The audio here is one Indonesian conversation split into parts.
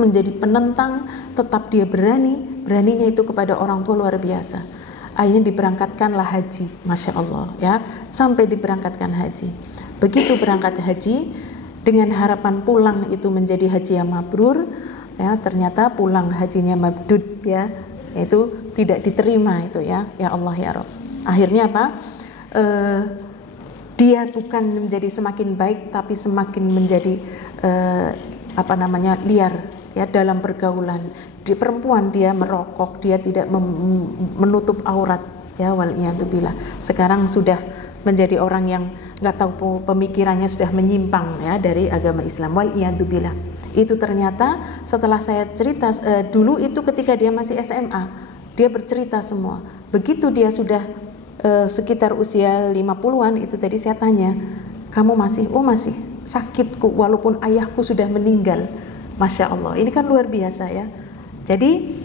menjadi penentang, tetap dia beraninya itu kepada orang tua luar biasa. Akhirnya diberangkatkanlah haji, Masya Allah ya, sampai diberangkatkan haji. Begitu berangkat haji, dengan harapan pulang itu menjadi haji yang mabrur, ya ternyata pulang hajinya mabdud ya, itu tidak diterima itu ya Allah ya Rabb. Akhirnya apa? Dia bukan menjadi semakin baik, tapi semakin menjadi liar ya dalam pergaulan. Di perempuan dia merokok, dia tidak menutup aurat ya, waliyadzubillah. Sekarang sudah menjadi orang yang nggak tahu, pemikirannya sudah menyimpang ya dari agama Islam, waliyadzubillah. Itu ternyata setelah saya cerita dulu itu ketika dia masih SMA, dia bercerita semua. Begitu dia sudah sekitar usia 50-an itu tadi saya tanya, kamu masih sakitku walaupun ayahku sudah meninggal. Masya Allah, ini kan luar biasa ya. Jadi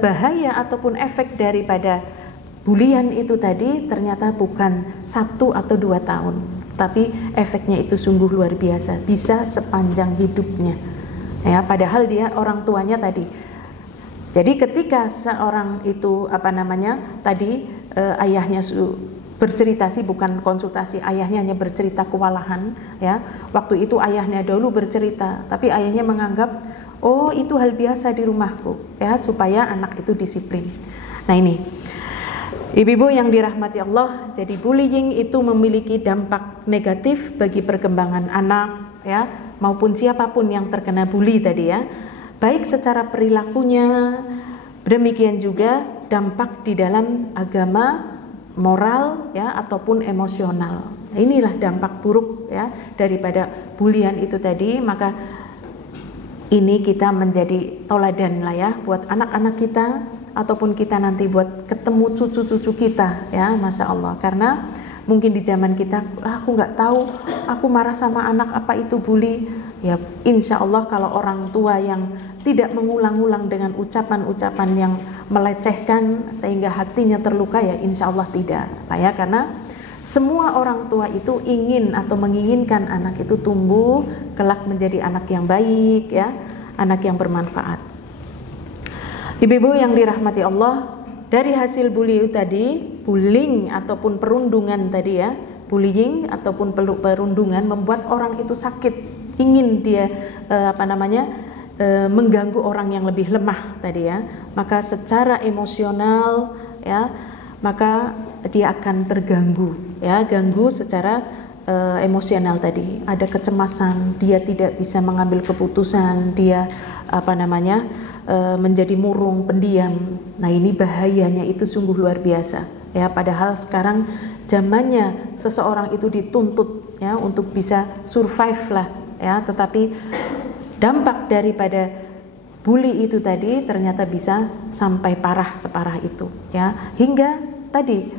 bahaya ataupun efek daripada bulian itu tadi ternyata bukan 1 atau 2 tahun, tapi efeknya itu sungguh luar biasa, bisa sepanjang hidupnya ya, padahal dia orang tuanya tadi. Jadi ketika seorang itu ayahnya bercerita sih, bukan konsultasi, ayahnya hanya bercerita kewalahan ya. Waktu itu ayahnya dulu bercerita, tapi ayahnya menganggap oh itu hal biasa di rumahku ya, supaya anak itu disiplin. Nah ini ibu-ibu yang dirahmati Allah, jadi bullying itu memiliki dampak negatif bagi perkembangan anak ya, maupun siapapun yang terkena bully tadi ya, baik secara perilakunya, demikian juga dampak di dalam agama, moral ya, ataupun emosional. Inilah dampak buruk ya daripada bulian itu tadi. Maka ini kita menjadi toladan lah ya buat anak-anak kita, ataupun kita nanti buat ketemu cucu-cucu kita ya, Masya Allah. Karena mungkin di zaman kita, aku nggak tahu, aku marah sama anak, apa itu bully ya. Insya Allah kalau orang tua yang tidak mengulang-ulang dengan ucapan-ucapan yang melecehkan sehingga hatinya terluka, ya insya Allah tidak lah ya. Karena semua orang tua itu ingin atau menginginkan anak itu tumbuh kelak menjadi anak yang baik ya, anak yang bermanfaat. Ibu-ibu yang dirahmati Allah, dari hasil bullying tadi, bullying ataupun perundungan tadi ya, bullying ataupun perundungan membuat orang itu sakit, ingin dia mengganggu orang yang lebih lemah tadi ya, maka secara emosional ya, maka dia akan terganggu ya, ganggu secara emosional tadi, ada kecemasan, dia tidak bisa mengambil keputusan, dia menjadi murung, pendiam. Nah ini bahayanya itu sungguh luar biasa ya. Padahal sekarang zamannya seseorang itu dituntut ya untuk bisa survive lah ya, tetapi dampak daripada bully itu tadi ternyata bisa sampai parah separah itu ya, hingga tadi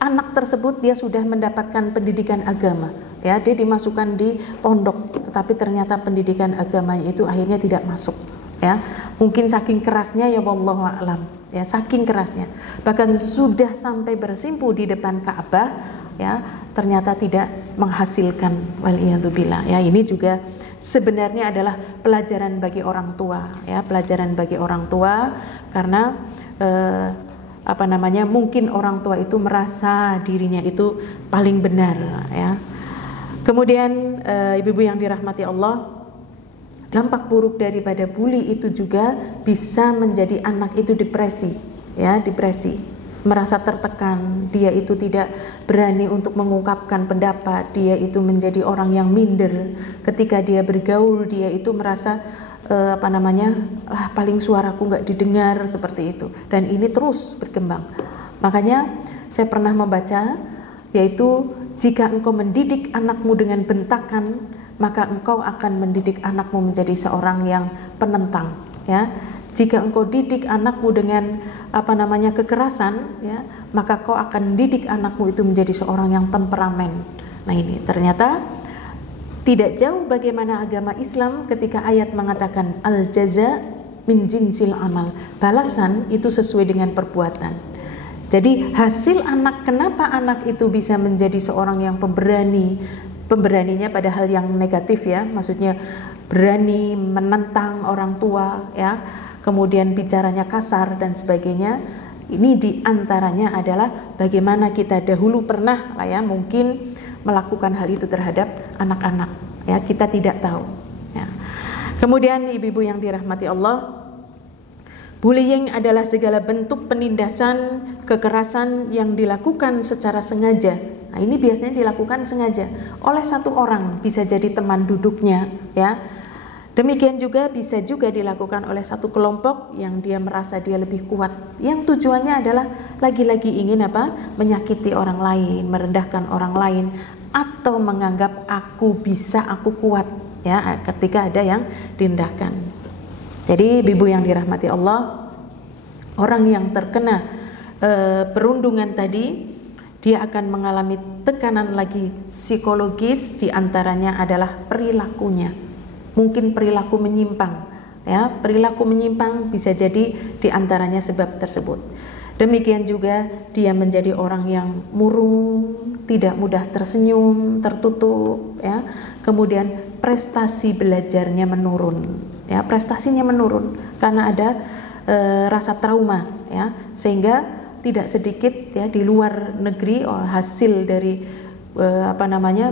anak tersebut dia sudah mendapatkan pendidikan agama ya, dia dimasukkan di pondok, tetapi ternyata pendidikan agamanya itu akhirnya tidak masuk ya, mungkin saking kerasnya ya, wallahu a'lam ya, saking kerasnya, bahkan sudah sampai bersimpu di depan Ka'bah ya, ternyata tidak menghasilkan, waliyadzubillah ya. Ini juga sebenarnya adalah pelajaran bagi orang tua ya, pelajaran bagi orang tua, karena mungkin orang tua itu merasa dirinya itu paling benar ya. Kemudian ibu-ibu yang dirahmati Allah, dampak buruk daripada bully itu juga bisa menjadi anak itu depresi ya, depresi, merasa tertekan, dia itu tidak berani untuk mengungkapkan pendapat, dia itu menjadi orang yang minder, ketika dia bergaul dia itu merasa paling suaraku nggak didengar, seperti itu, dan ini terus berkembang. Makanya saya pernah membaca, yaitu jika engkau mendidik anakmu dengan bentakan, maka engkau akan mendidik anakmu menjadi seorang yang penentang ya. Jika engkau didik anakmu dengan kekerasan ya, maka kau akan didik anakmu itu menjadi seorang yang temperamen. Nah ini ternyata tidak jauh bagaimana agama Islam ketika ayat mengatakan al-jaza min jinsil amal, balasan itu sesuai dengan perbuatan. Jadi hasil anak, kenapa anak itu bisa menjadi seorang yang pemberani, pemberaninya pada hal yang negatif ya, maksudnya berani menentang orang tua, ya, kemudian bicaranya kasar dan sebagainya. Ini diantaranya adalah bagaimana kita dahulu pernah lah ya mungkin melakukan hal itu terhadap anak-anak, ya, kita tidak tahu, ya. Kemudian ibu-ibu yang dirahmati Allah, bullying adalah segala bentuk penindasan, kekerasan yang dilakukan secara sengaja. Nah, ini biasanya dilakukan sengaja oleh satu orang, bisa jadi teman duduknya, ya. Demikian juga bisa juga dilakukan oleh satu kelompok yang dia merasa dia lebih kuat, yang tujuannya adalah lagi-lagi ingin apa? Menyakiti orang lain, merendahkan orang lain, atau menganggap aku bisa, aku kuat, ya, ketika ada yang direndahkan. Jadi ibu yang dirahmati Allah, orang yang terkena perundungan tadi, dia akan mengalami tekanan lagi psikologis, diantaranya adalah perilakunya. Mungkin perilaku menyimpang, ya, perilaku menyimpang bisa jadi diantaranya sebab tersebut. Demikian juga dia menjadi orang yang murung, tidak mudah tersenyum, tertutup, ya. Kemudian prestasi belajarnya menurun, ya, prestasinya menurun karena ada rasa trauma, ya, sehingga tidak sedikit, ya, di luar negeri hasil dari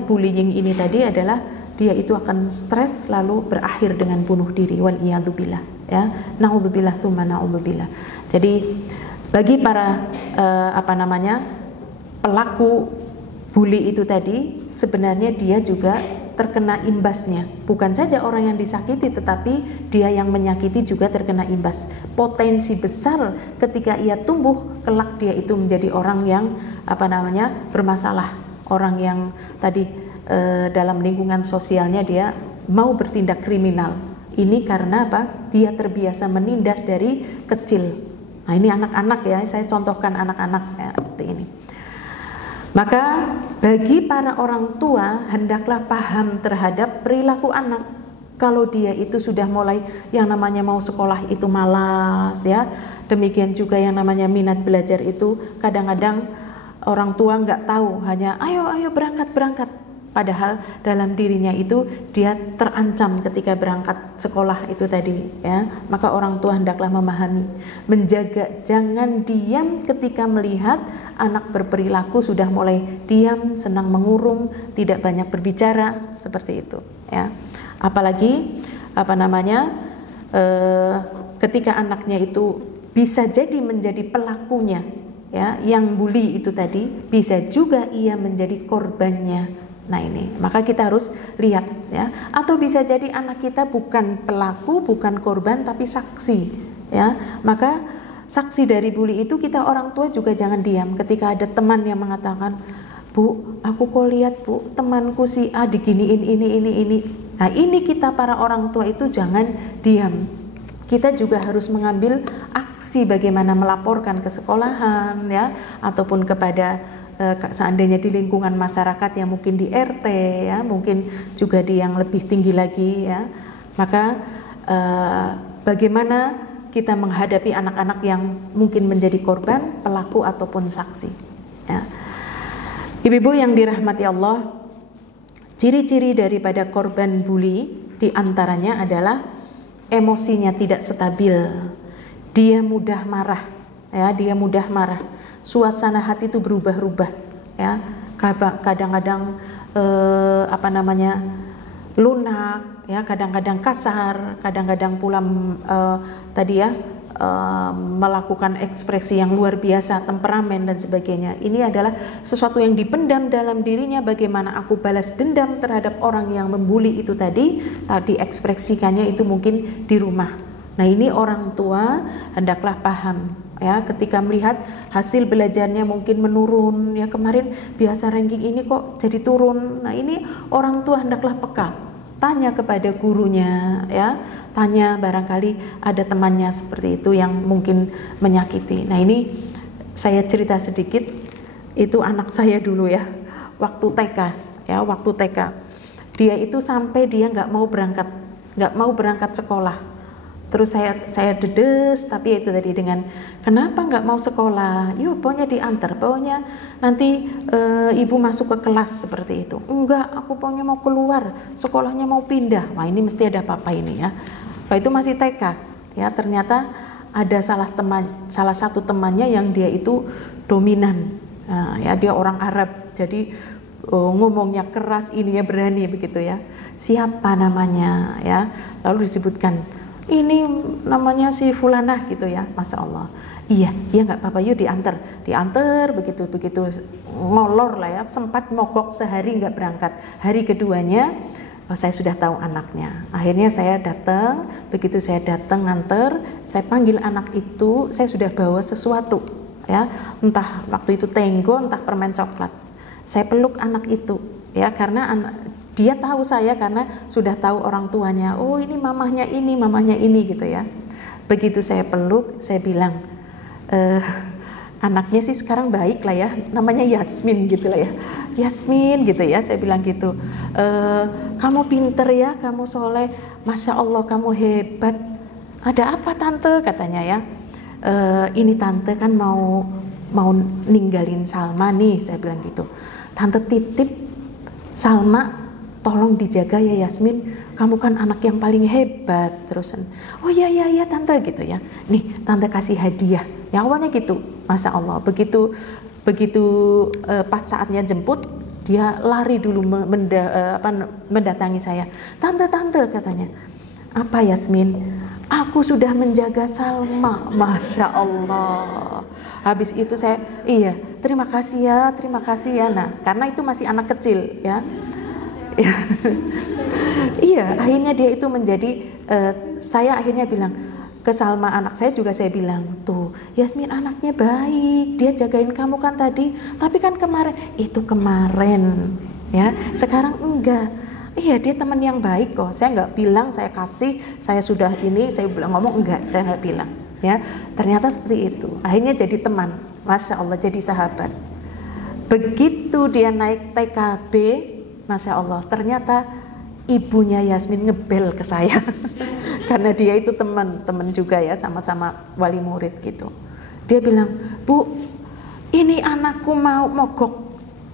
bullying ini tadi adalah dia itu akan stres lalu berakhir dengan bunuh diri, wal iyadzubillah, ya, naudzubillah tsumma naudzubillah. Jadi bagi para pelaku bully itu tadi, sebenarnya dia juga terkena imbasnya. Bukan saja orang yang disakiti, tetapi dia yang menyakiti juga terkena imbas. Potensi besar ketika ia tumbuh kelak dia itu menjadi orang yang bermasalah, orang yang tadi dalam lingkungan sosialnya dia mau bertindak kriminal. Ini karena apa? Dia terbiasa menindas dari kecil. Nah, ini anak-anak, ya, saya contohkan anak-anak, ya, seperti ini. Maka bagi para orang tua hendaklah paham terhadap perilaku anak. Kalau dia itu sudah mulai yang namanya mau sekolah itu malas, ya, demikian juga yang namanya minat belajar itu kadang-kadang orang tua nggak tahu, hanya ayo berangkat. Padahal dalam dirinya itu dia terancam ketika berangkat sekolah itu tadi, ya. Maka orang tua hendaklah memahami, menjaga, jangan diam ketika melihat anak berperilaku sudah mulai diam, senang mengurung, tidak banyak berbicara, seperti itu, ya. Apalagi ketika anaknya itu bisa jadi menjadi pelakunya, ya, yang bully itu tadi, bisa juga ia menjadi korbannya. Nah, ini maka kita harus lihat, ya. Atau bisa jadi anak kita bukan pelaku, bukan korban, tapi saksi, ya. Maka saksi dari bully itu kita orang tua juga jangan diam ketika ada teman yang mengatakan, "Bu, aku kok lihat, Bu, temanku si A diginiin ini." Nah, ini kita para orang tua itu jangan diam. Kita juga harus mengambil aksi bagaimana melaporkan ke sekolahan, ya, ataupun kepada seandainya di lingkungan masyarakat yang mungkin di RT, ya, mungkin juga di yang lebih tinggi lagi, ya. Maka bagaimana kita menghadapi anak-anak yang mungkin menjadi korban, pelaku ataupun saksi, ya. Ibu-ibu yang dirahmati Allah, ciri-ciri daripada korban bully diantaranya adalah emosinya tidak stabil, dia mudah marah, ya, dia mudah marah. Suasana hati itu berubah-ubah, ya. Kadang-kadang lunak, ya, kadang-kadang kasar, kadang-kadang pula melakukan ekspresi yang luar biasa, temperamen dan sebagainya. Ini adalah sesuatu yang dipendam dalam dirinya. Bagaimana aku balas dendam terhadap orang yang membuli itu tadi ekspresikannya itu mungkin di rumah. Nah, ini orang tua hendaklah paham, ya, ketika melihat hasil belajarnya mungkin menurun, ya, kemarin biasa ranking ini kok jadi turun. Nah, ini orang tua hendaklah peka, tanya kepada gurunya, ya, tanya barangkali ada temannya seperti itu yang mungkin menyakiti. Nah, ini saya cerita sedikit, itu anak saya dulu, ya, waktu TK, dia itu sampai dia nggak mau berangkat sekolah. Terus saya dedes, tapi itu tadi dengan kenapa nggak mau sekolah? Yuk, pokoknya diantar, pokoknya nanti ibu masuk ke kelas seperti itu. Enggak, aku pokoknya mau keluar, sekolahnya mau pindah. Wah, ini mesti ada apa-apa ini ya. Wah, itu masih TK ya. Ternyata ada salah satu temannya yang dia itu dominan. Nah, ya dia orang Arab, jadi ngomongnya keras, ininya berani begitu ya. Siapa namanya ya? Lalu disebutkan, ini namanya si Fulanah gitu ya. Masya Allah. Iya nggak apa-apa, yuk diantar begitu ngolor lah ya. Sempat mogok sehari nggak berangkat. Hari keduanya saya sudah tahu anaknya. Akhirnya saya datang, begitu saya datang nganter, saya panggil anak itu, saya sudah bawa sesuatu ya, entah waktu itu tenggo, entah permen coklat. Saya peluk anak itu ya, karena dia tahu saya karena sudah tahu orang tuanya. Oh, ini mamahnya ini gitu ya. Begitu saya peluk, saya bilang, anaknya sih sekarang baik lah ya, namanya Yasmin gitu lah ya, Yasmin gitu ya, saya bilang gitu. Kamu pinter ya, kamu soleh, Masya Allah kamu hebat. Ada apa tante, katanya ya. Ini tante kan mau ninggalin Salma nih, saya bilang gitu. Tante titip Salma, tolong dijaga ya Yasmin, kamu kan anak yang paling hebat. Terus, oh iya tante gitu ya. Nih tante kasih hadiah. Ya awalnya gitu, Masya Allah. Begitu pas saatnya jemput, dia lari dulu mendatangi saya. Tante katanya. Apa Yasmin? Aku sudah menjaga Salma. Masya Allah. Habis itu saya, terima kasih ya. Nah, karena itu masih anak kecil ya. Iya, akhirnya dia itu menjadi, saya akhirnya bilang ke Salma anak saya juga, saya bilang, tuh Yasmin anaknya baik, dia jagain kamu kan tadi, tapi kan kemarin ya, sekarang enggak. Iya, dia teman yang baik kok. Saya nggak bilang saya kasih, saya sudah ini, saya bilang ngomong enggak, saya nggak bilang ya. Ternyata seperti itu. Akhirnya jadi teman, Masya Allah, jadi sahabat. Begitu dia naik TKB, Masya Allah, ternyata ibunya Yasmin ngebel ke saya karena dia itu teman juga ya, sama-sama wali murid gitu. Dia bilang, Bu, ini anakku mau mogok.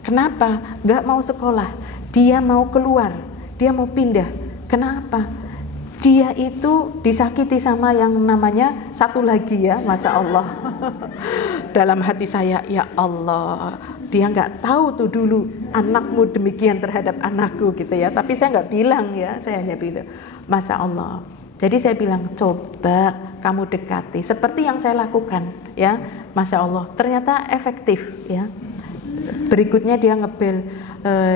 Kenapa? Gak mau sekolah, dia mau keluar, dia mau pindah. Kenapa? Dia itu disakiti sama yang namanya satu lagi ya, Masya Allah. Dalam hati saya, ya Allah, dia nggak tahu tuh dulu anakmu demikian terhadap anakku gitu ya. Tapi saya nggak bilang ya, saya hanya bilang, Masya Allah. Jadi saya bilang, coba kamu dekati seperti yang saya lakukan ya, Masya Allah. Ternyata efektif ya. Berikutnya dia ngebel,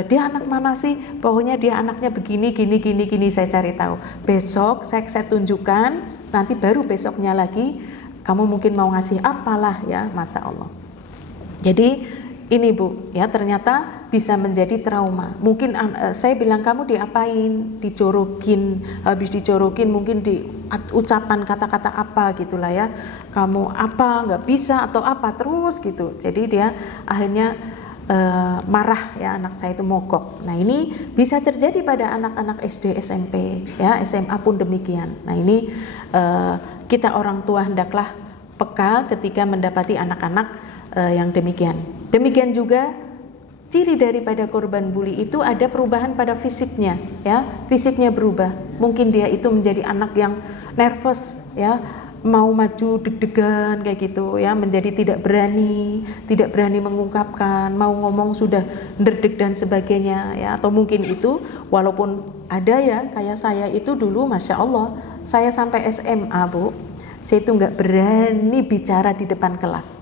dia anak mana sih? Pokoknya dia anaknya begini, gini, saya cari tahu. Besok saya tunjukkan, nanti baru besoknya lagi kamu mungkin mau ngasih apalah ya, Masya Allah. Jadi ini Bu, ya ternyata bisa menjadi trauma. Mungkin saya bilang kamu diapain, dicorokin, habis dicorokin mungkin di ucapan kata-kata apa gitulah ya. Kamu apa, nggak bisa atau apa terus gitu. Jadi dia akhirnya marah ya, anak saya itu mogok. Nah ini bisa terjadi pada anak-anak SD, SMP, ya SMA pun demikian. Nah ini kita orang tua hendaklah peka ketika mendapati anak-anak yang demikian. Demikian juga ciri daripada korban bully itu ada perubahan pada fisiknya, ya fisiknya berubah. Mungkin dia itu menjadi anak yang nervous, ya mau maju deg-degan kayak gitu ya, menjadi tidak berani mengungkapkan, mau ngomong sudah deg dan sebagainya ya. Atau mungkin itu walaupun ada ya, kayak saya itu dulu Masya Allah, saya sampai SMA Bu, saya itu nggak berani bicara di depan kelas,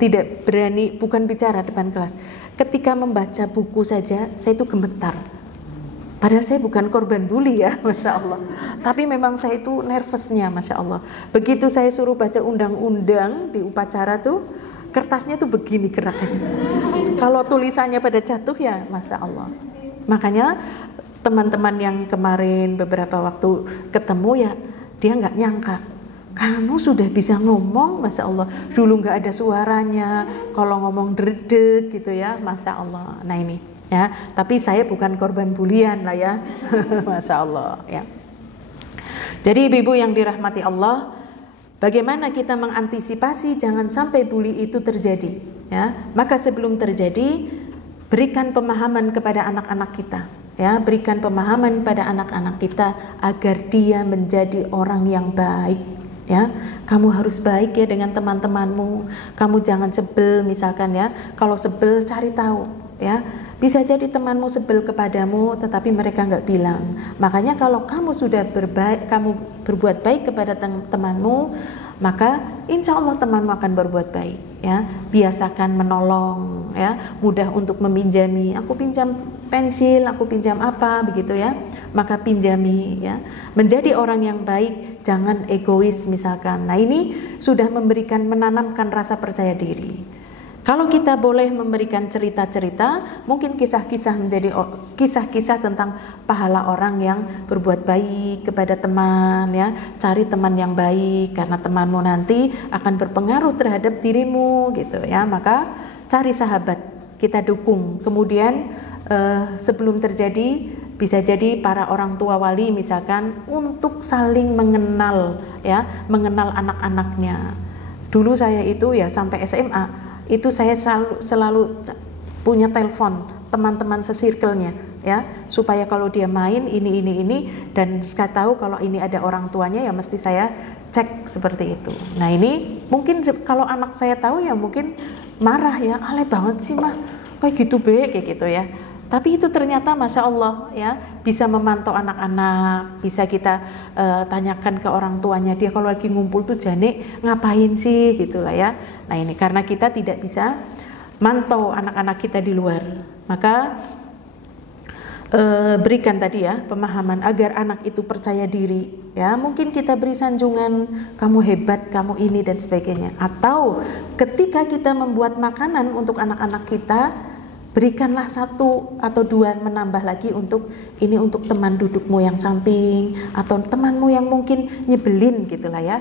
tidak berani, bukan bicara depan kelas, ketika membaca buku saja saya itu gemetar. Padahal saya bukan korban bully ya, Masya Allah. Tapi memang saya itu nervousnya, Masya Allah. Begitu saya suruh baca undang-undang di upacara tuh, kertasnya tuh begini geraknya. Kalau tulisannya pada jatuh ya, Masya Allah. Makanya teman-teman yang kemarin beberapa waktu ketemu ya, dia nggak nyangka. Kamu sudah bisa ngomong, Masya Allah. Dulu nggak ada suaranya, kalau ngomong dredeg gitu ya, Masya Allah. Nah ini. Ya, tapi saya bukan korban bulian lah ya, Masya Allah ya. Jadi ibu-ibu yang dirahmati Allah, bagaimana kita mengantisipasi jangan sampai bully itu terjadi, ya? Maka sebelum terjadi, berikan pemahaman kepada anak-anak kita, ya, berikan pemahaman pada anak-anak kita agar dia menjadi orang yang baik, ya. Kamu harus baik ya dengan teman-temanmu. Kamu jangan sebel misalkan, ya. Kalau sebel cari tahu, ya. Bisa jadi temanmu sebel kepadamu tetapi mereka nggak bilang. Makanya kalau kamu sudah kamu berbuat baik kepada temanmu, maka insya Allah temanmu akan berbuat baik, ya. Biasakan menolong, ya, mudah untuk meminjami. Aku pinjam pensil, aku pinjam apa, begitu ya. Maka pinjami, ya. Menjadi orang yang baik, jangan egois misalkan. Nah, ini sudah menanamkan rasa percaya diri. Kalau kita boleh memberikan cerita-cerita, mungkin kisah-kisah menjadi kisah-kisah tentang pahala orang yang berbuat baik kepada teman, ya. Cari teman yang baik karena temanmu nanti akan berpengaruh terhadap dirimu, gitu ya. Maka cari sahabat, kita dukung. Kemudian sebelum terjadi, bisa jadi para orang tua wali misalkan untuk saling mengenal, ya, mengenal anak-anaknya. Dulu saya itu ya sampai SMA itu saya selalu punya telepon teman-teman sesirkelnya, ya, supaya kalau dia main ini dan saya tahu kalau ini ada orang tuanya ya mesti saya cek seperti itu. Nah, ini mungkin kalau anak saya tahu ya mungkin marah, ya, alay banget sih mah kayak gitu kayak gitu ya. Tapi itu ternyata Masya Allah, ya, bisa memantau anak-anak, bisa kita tanyakan ke orang tuanya, dia kalau lagi ngumpul tuh jane ngapain sih, gitulah ya. Nah, ini karena kita tidak bisa mantau anak-anak kita di luar, maka berikan tadi ya pemahaman agar anak itu percaya diri, ya. Mungkin kita beri sanjungan, kamu hebat, kamu ini dan sebagainya. Atau ketika kita membuat makanan untuk anak-anak kita, berikanlah 1 atau 2 menambah lagi untuk teman dudukmu yang samping atau temanmu yang mungkin nyebelin, gitulah ya.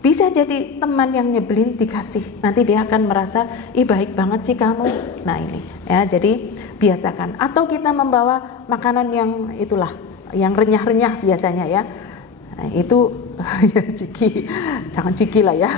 Bisa jadi teman yang nyebelin dikasih, nanti dia akan merasa ih baik banget sih kamu. Nah, ini ya, jadi biasakan. Atau kita membawa makanan yang itulah, yang renyah-renyah biasanya ya. Nah, itu ya ciki, jangan ciki lah ya.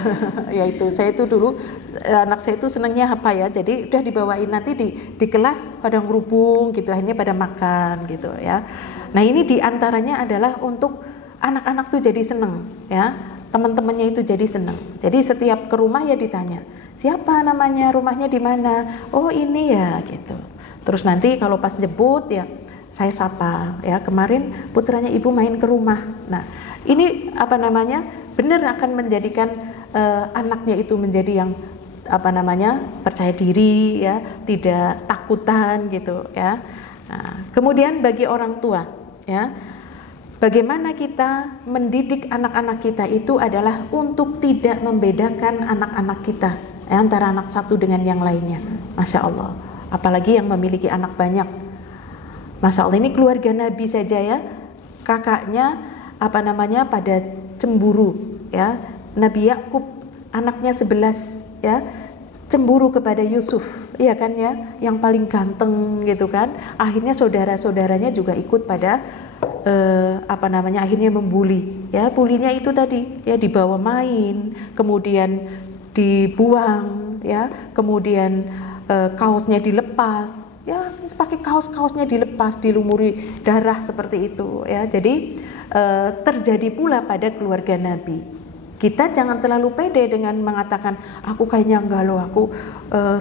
Ya itu, saya itu dulu anak saya itu senangnya apa ya, jadi udah dibawain nanti di kelas pada ngerubung gitu, akhirnya pada makan gitu ya. Nah, ini diantaranya adalah untuk anak-anak tuh jadi seneng, ya, teman-temannya itu jadi seneng. Jadi setiap ke rumah ya ditanya, siapa namanya, rumahnya di mana, oh ini ya gitu. Terus nanti kalau pas jemput ya saya sapa, ya, kemarin putranya ibu main ke rumah. Nah, ini apa namanya, benar akan menjadikan anaknya itu menjadi yang apa namanya, percaya diri, ya, tidak takutan gitu ya. Nah, kemudian bagi orang tua, ya, bagaimana kita mendidik anak-anak kita itu adalah untuk tidak membedakan anak-anak kita, ya, antara anak satu dengan yang lainnya. Masya Allah, apalagi yang memiliki anak banyak. Masya Allah, ini keluarga Nabi saja ya, kakaknya apa namanya pada cemburu, ya. Nabi Yakub anaknya 11 ya, cemburu kepada Yusuf, iya kan ya, yang paling ganteng gitu kan. Akhirnya saudara-saudaranya juga ikut pada apa namanya, akhirnya membuli, ya. Bulinya itu tadi ya, dibawa main, kemudian dibuang, ya, kemudian kaosnya dilepas, ya, pakai kaosnya dilepas, dilumuri darah seperti itu, ya. Jadi terjadi pula pada keluarga Nabi. Kita jangan terlalu pede dengan mengatakan aku kayaknya enggak loh, aku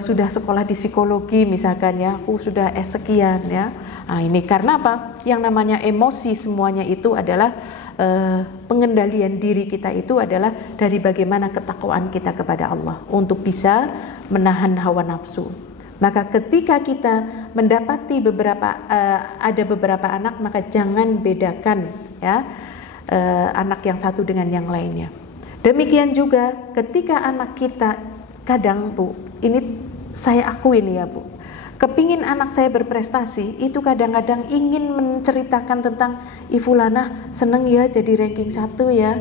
sudah sekolah di psikologi misalkan ya, aku sudah sekian ya. Nah, ini karena apa? Yang namanya emosi semuanya itu adalah pengendalian diri kita itu adalah dari bagaimana ketakwaan kita kepada Allah untuk bisa menahan hawa nafsu. Maka ketika kita mendapati ada beberapa anak, maka jangan bedakan ya anak yang satu dengan yang lainnya. Demikian juga ketika anak kita, kadang Bu, ini saya akuin ya Bu, kepingin anak saya berprestasi, itu kadang-kadang ingin menceritakan tentang Ifulana seneng ya jadi ranking 1 ya.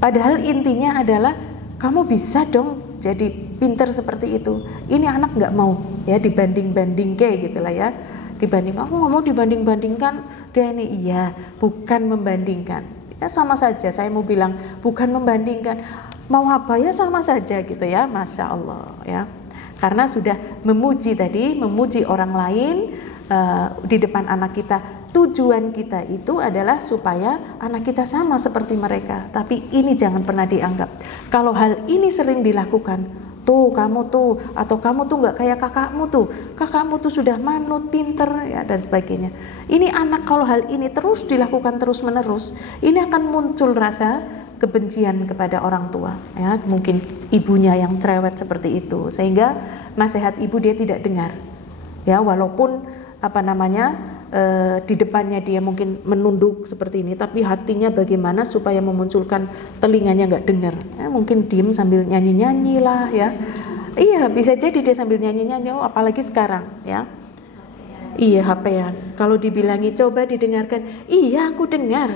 Padahal intinya adalah kamu bisa dong jadi pinter seperti itu. Ini anak nggak mau ya dibanding-banding kayak gitulah ya. Aku nggak mau dibanding-bandingkan dia ini, iya, bukan membandingkan. Ya sama saja, saya mau bilang bukan membandingkan, mau apa ya sama saja gitu ya, Masya Allah ya. Karena sudah memuji tadi, memuji orang lain di depan anak kita. Tujuan kita itu adalah supaya anak kita sama seperti mereka. Tapi ini jangan pernah dianggap. Kalau hal ini sering dilakukan, tuh kamu tuh, atau kamu tuh nggak kayak kakakmu tuh sudah manut, pinter ya dan sebagainya. Ini anak kalau hal ini terus dilakukan terus menerus, ini akan muncul rasa kebencian kepada orang tua ya, mungkin ibunya yang cerewet seperti itu, sehingga nasihat ibu dia tidak dengar ya, walaupun di depannya dia mungkin menunduk seperti ini, tapi hatinya bagaimana supaya memunculkan telinganya nggak dengar ya, mungkin diem sambil nyanyi-nyanyi lah ya. Iya, bisa jadi dia sambil nyanyi-nyanyi, apalagi sekarang ya. Iya, HP-an. Kalau dibilangi coba didengarkan, iya aku dengar.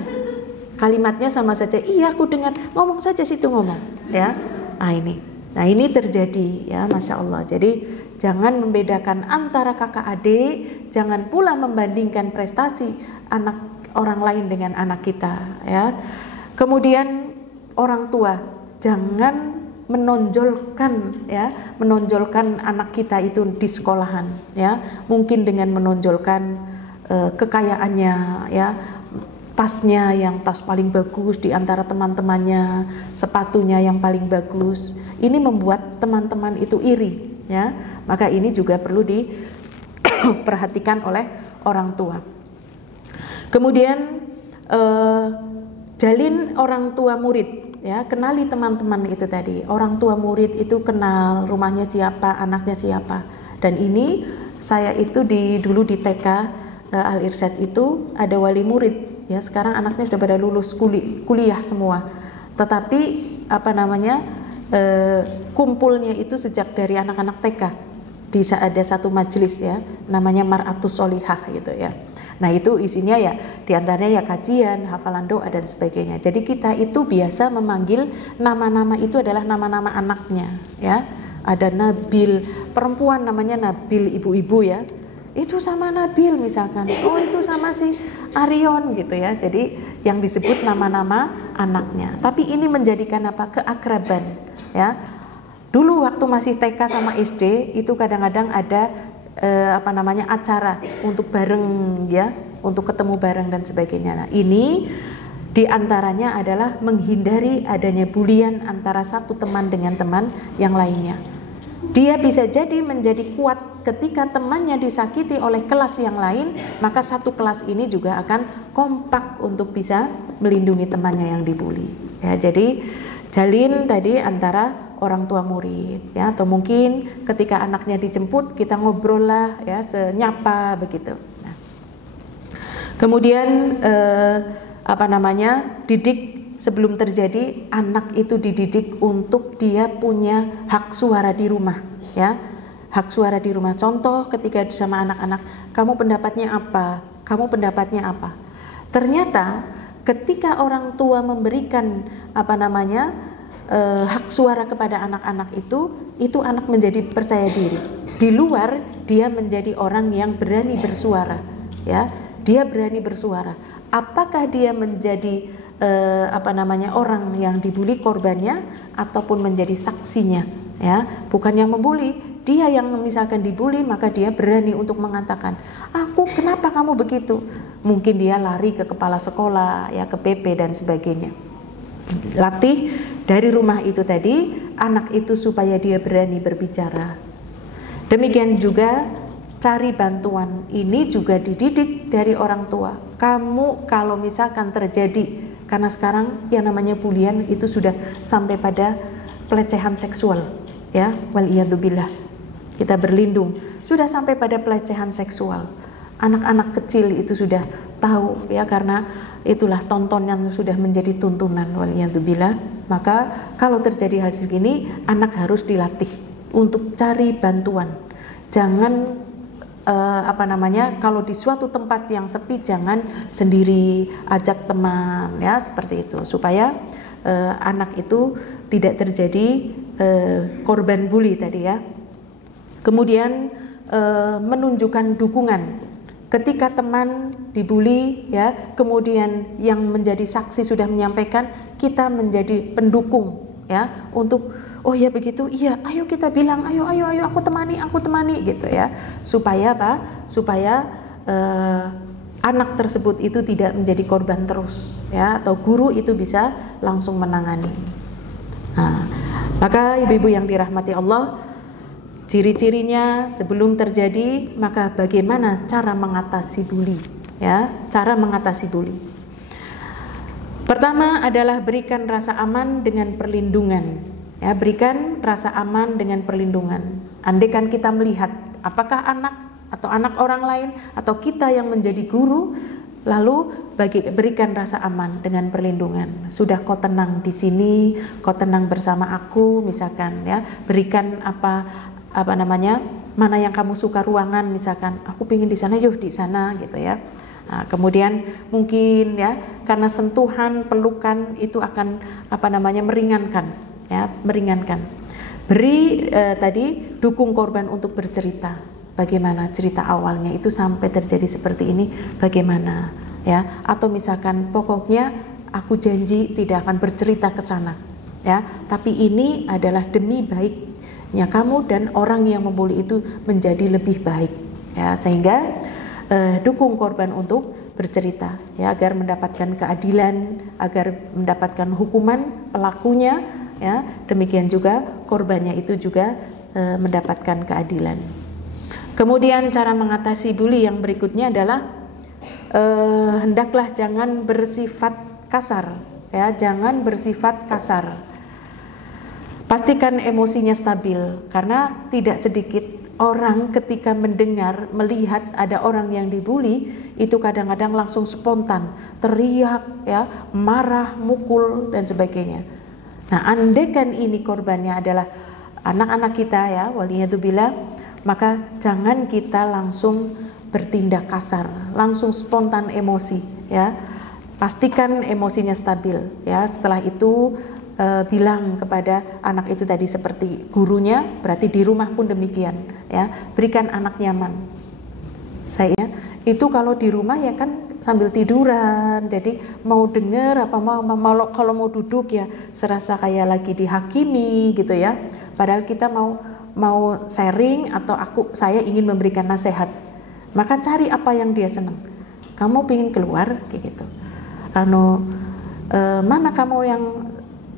Kalimatnya sama saja, iya aku dengar, ngomong saja situ ngomong ya. Nah ini terjadi ya, Masya Allah. Jadi jangan membedakan antara kakak adik, jangan pula membandingkan prestasi anak orang lain dengan anak kita ya. Kemudian orang tua jangan menonjolkan anak kita itu di sekolahan ya, mungkin dengan menonjolkan kekayaannya ya, tasnya yang tas paling bagus di antara teman-temannya, sepatunya yang paling bagus. Ini membuat teman-teman itu iri ya. Maka ini juga perlu diperhatikan oleh orang tua. Kemudian jalin orang tua murid ya, kenali teman-teman itu tadi. Orang tua murid itu kenal rumahnya siapa, anaknya siapa. Dan ini saya itu dulu di TK Al-Irsyad itu ada wali murid. Ya, sekarang anaknya sudah pada lulus kuliah semua. Tetapi kumpulnya itu sejak dari anak-anak TK. Ada satu majelis ya, namanya Mar'atus Solihah gitu ya. Nah itu isinya ya diantaranya ya kajian, hafalan doa dan sebagainya. Jadi kita itu biasa memanggil nama-nama itu adalah nama-nama anaknya ya. Ada Nabil, perempuan namanya Nabil, ibu-ibu ya. Itu sama Nabil misalkan, oh itu sama si Arion gitu ya. Jadi yang disebut nama-nama anaknya. Tapi ini menjadikan apa? Keakraban ya. Dulu waktu masih TK sama SD itu kadang-kadang ada acara untuk bareng ya, untuk ketemu bareng dan sebagainya. Nah ini diantaranya adalah menghindari adanya bulian antara satu teman dengan teman yang lainnya. Dia bisa jadi menjadi kuat ketika temannya disakiti oleh kelas yang lain, maka satu kelas ini juga akan kompak untuk bisa melindungi temannya yang dibuli. Ya, jadi jalin tadi antara orang tua murid, ya, atau mungkin ketika anaknya dijemput kita ngobrol lah, ya, senyapa begitu. Nah, kemudian didik. Sebelum terjadi, anak itu dididik untuk dia punya hak suara di rumah, ya, hak suara di rumah. Contoh ketika sama anak-anak, kamu pendapatnya apa? Kamu pendapatnya apa? Ternyata ketika orang tua memberikan hak suara kepada anak-anak itu anak menjadi percaya diri. Di luar dia menjadi orang yang berani bersuara, ya, dia berani bersuara. Apakah dia menjadi orang yang dibuli korbannya ataupun menjadi saksinya, ya, bukan yang membuli. Dia yang misalkan dibuli, maka dia berani untuk mengatakan, aku kenapa kamu begitu? Mungkin dia lari ke kepala sekolah, ya, ke PP dan sebagainya. Latih dari rumah itu tadi anak itu supaya dia berani berbicara. Demikian juga cari bantuan, ini juga dididik dari orang tua. Kamu kalau misalkan terjadi, karena sekarang yang namanya bulian itu sudah sampai pada pelecehan seksual, ya, waliyadzubillah. Kita berlindung, sudah sampai pada pelecehan seksual. Anak-anak kecil itu sudah tahu, ya, karena itulah tontonan sudah menjadi tuntunan, waliyadzubillah. Maka kalau terjadi hal segini, anak harus dilatih untuk cari bantuan. Jangan kalau di suatu tempat yang sepi jangan sendiri, ajak teman, ya, seperti itu, supaya anak itu tidak terjadi korban bully tadi, ya. Kemudian menunjukkan dukungan ketika teman dibully ya, kemudian yang menjadi saksi sudah menyampaikan, kita menjadi pendukung ya untuk oh ya begitu, iya, ayo kita bilang, ayo aku temani gitu ya, supaya apa? Supaya anak tersebut itu tidak menjadi korban terus ya, atau guru itu bisa langsung menangani. Nah, maka ibu-ibu yang dirahmati Allah, ciri-cirinya sebelum terjadi, maka bagaimana cara mengatasi bully ya, cara mengatasi bully. Pertama adalah berikan rasa aman dengan perlindungan ya, berikan rasa aman dengan perlindungan. Andaikan kita melihat apakah anak atau anak orang lain atau kita yang menjadi guru, lalu berikan rasa aman dengan perlindungan. Sudah, kau tenang di sini, kau tenang bersama aku misalkan ya. Berikan apa namanya, mana yang kamu suka ruangan misalkan, aku pingin di sana, yuk di sana gitu ya. Nah, kemudian mungkin ya, karena sentuhan, pelukan itu akan meringankan ya, meringankan. Beri tadi dukung korban untuk bercerita. Bagaimana cerita awalnya itu sampai terjadi seperti ini, bagaimana ya, atau misalkan pokoknya aku janji tidak akan bercerita ke sana ya, tapi ini adalah demi baiknya kamu dan orang yang membuli itu menjadi lebih baik ya, sehingga dukung korban untuk bercerita ya, agar mendapatkan keadilan, agar mendapatkan hukuman pelakunya ya, demikian juga korbannya itu juga mendapatkan keadilan. Kemudian cara mengatasi bully yang berikutnya adalah hendaklah jangan bersifat kasar ya, jangan bersifat kasar. Pastikan emosinya stabil, karena tidak sedikit orang ketika mendengar, melihat ada orang yang dibully itu kadang-kadang langsung spontan teriak ya, marah, mukul dan sebagainya. Nah, andaikan ini korbannya adalah anak-anak kita ya, waliyadzubillah, maka jangan kita langsung bertindak kasar, langsung spontan emosi ya. Pastikan emosinya stabil ya. Setelah itu bilang kepada anak itu tadi seperti gurunya, berarti di rumah pun demikian ya. Berikan anak nyaman. Saya itu kalau di rumah ya kan sambil tiduran, jadi mau dengar apa mau kalau mau duduk ya serasa kayak lagi dihakimi gitu ya. Padahal kita mau sharing atau saya ingin memberikan nasihat, maka cari apa yang dia senang. Kamu pingin keluar kayak gitu, mana kamu yang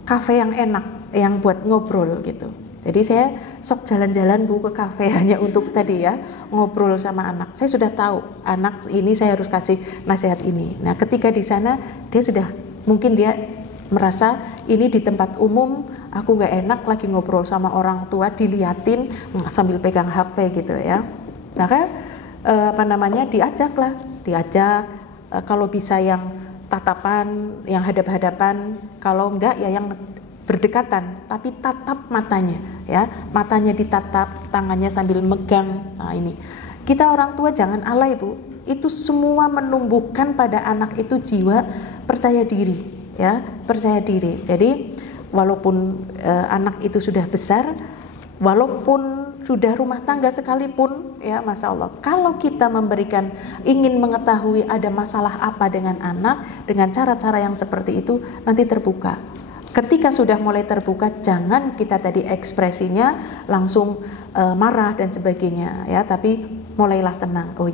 kafe yang enak yang buat ngobrol gitu. Jadi saya sok jalan-jalan ke kafe hanya untuk tadi ya, ngobrol sama anak. Saya sudah tahu anak ini saya harus kasih nasihat ini. Nah, ketika di sana dia sudah, mungkin dia merasa ini di tempat umum, aku nggak enak lagi ngobrol sama orang tua, diliatin sambil pegang HP gitu ya. Maka diajak kalau bisa yang tatapan, yang hadap-hadapan, kalau enggak ya yang berdekatan, tapi tatap matanya ya, matanya ditatap, tangannya sambil megang. Nah, ini kita orang tua jangan alay Bu, itu semua menumbuhkan pada anak itu jiwa percaya diri ya, percaya diri. Jadi walaupun anak itu sudah besar, walaupun sudah rumah tangga sekalipun ya, Masya Allah, kalau kita ingin mengetahui ada masalah apa dengan anak, dengan cara-cara yang seperti itu nanti terbuka. Ketika sudah mulai terbuka, jangan kita tadi ekspresinya langsung marah dan sebagainya ya, tapi mulailah tenang. Oh